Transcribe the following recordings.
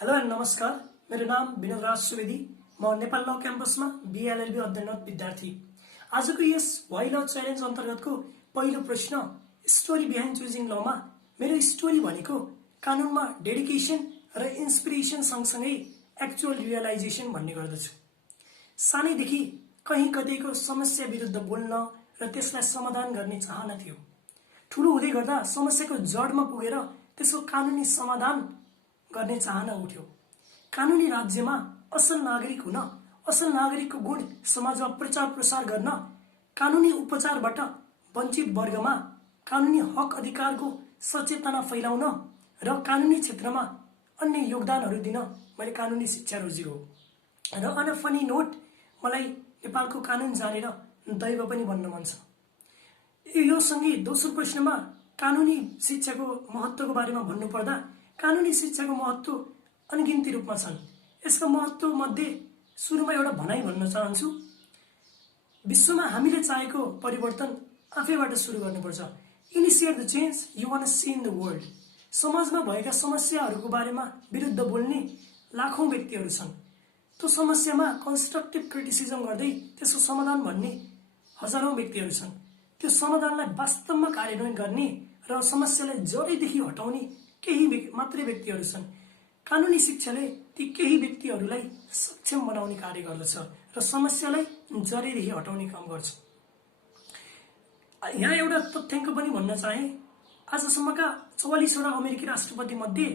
Hello and नमस्कार। मेरो नाम विनोद राज सुवेदी। म नेपाल ल क्याम्पसमा बीएलएलबी अध्ययनरत विद्यार्थी। आजको यस वाइ ल च्यालेन्ज अन्तर्गतको पहिलो प्रश्न स्टोरी बिहाइन्ड चुजिङ लमा मेरो स्टोरी भनेको कानुनमा डेडिकेसन र इन्स्पिरेसन सँगसँगै एक्चुअल रियलाइजेसन भन्ने गर्दछु। सानैदेखि कहीँ कतैको समस्या विरुद्ध बोल्न र त्यसलाई समाधान गर्ने चाहना थियो। ठुलो हुँदै गर्दा समस्याको जडमा पुगेर त्यसको कानुनी समाधान गर्ने चाहना उठ्यो। कानुनी राज्यमा असल नागरिक हुन, असल नागरिकको गुण समाजमा प्रचार प्रसार गर्न, कानुनी उपचारबाट वञ्चित वर्गमा कानुनी हक अधिकारको सचेतना फैलाउन र कानुनी क्षेत्रमा अन्य योगदानहरू दिन मैले कानुनी शिक्षा रोजेको हो। र अन फनी नोट, मलाई नेपालको कानुन जानेर दैव पनि बन्न मन छ। यो सँगै दोस्रो प्रश्नमा कानुनी शिक्षाको महत्त्वको बारेमा भन्नुपर्दा कानुनी शिक्षाको महत्त्व अनगिन्ती रूपमा छन्। यसको महत्त्व मध्ये सुरुमा एउटा भनाइ भन्न चाहन्छु। विश्वमा हामीले चाहेको परिवर्तन आफैबाट सुरु गर्नुपर्छ। Initiate the change you want to see in the world. समाजमा भएका समस्याहरूको बारेमा विरुद्ध बोल्ने लाखौं व्यक्तिहरू छन्। त्यो समस्यामा कन्स्ट्रक्टिभ क्रिटिसिजम गर्दै त्यसको समाधान भन्ने हजारौं व्यक्तिहरू छन्। त्यो समाधानलाई वास्तवमा कार्यान्वयन गर्ने र समस्यालाई जडैदेखि हटाउने केही मात्रै व्यक्तिहरू छन्। कानुनी शिक्षाले ती केही व्यक्तिहरूलाई सक्षम बनाउने कार्य गर्दछ र समस्यालाई जडैदेखि हटाउने काम गर्छ। यहाँ एउटा तथ्याङ्क पनि भन्न चाहे। आजसम्मका 44वटा अमेरिकी राष्ट्रपति मध्ये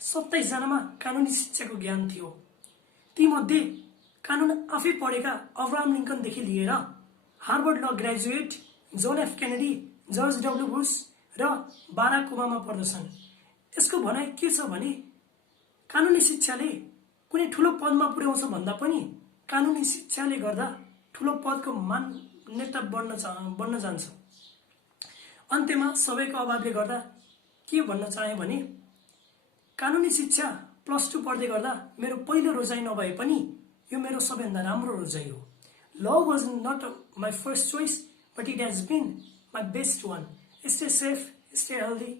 27 जनामा कानुनी शिक्षाको ज्ञान थियो। ती मध्ये कानुन आफै पढेका अब्राहम लिङ्कनदेखि लिएर हार्वर्ड ल graduate John F Kennedy, George W Bush र बाराक ओबामा पर्दछन्। यसको भनाइ के छ भने कानुनी शिक्षाले कुनै ठुलो पदमा पुर्याउँछ भन्दा पनि कानुनी शिक्षाले गर्दा ठुलो पदको मान्यता बन्न जान्छ। अन्त्यमा सबैको अभावले गर्दा के भन्न चाहे भने कानुनी शिक्षा +2 पढ्दै गर्दा मेरो पहिलो रोजाइ नभए पनि यो मेरो सबैभन्दा राम्रो रोजाइ हो। Law was not my first choice but it has been my best one. Stay safe, stay healthy.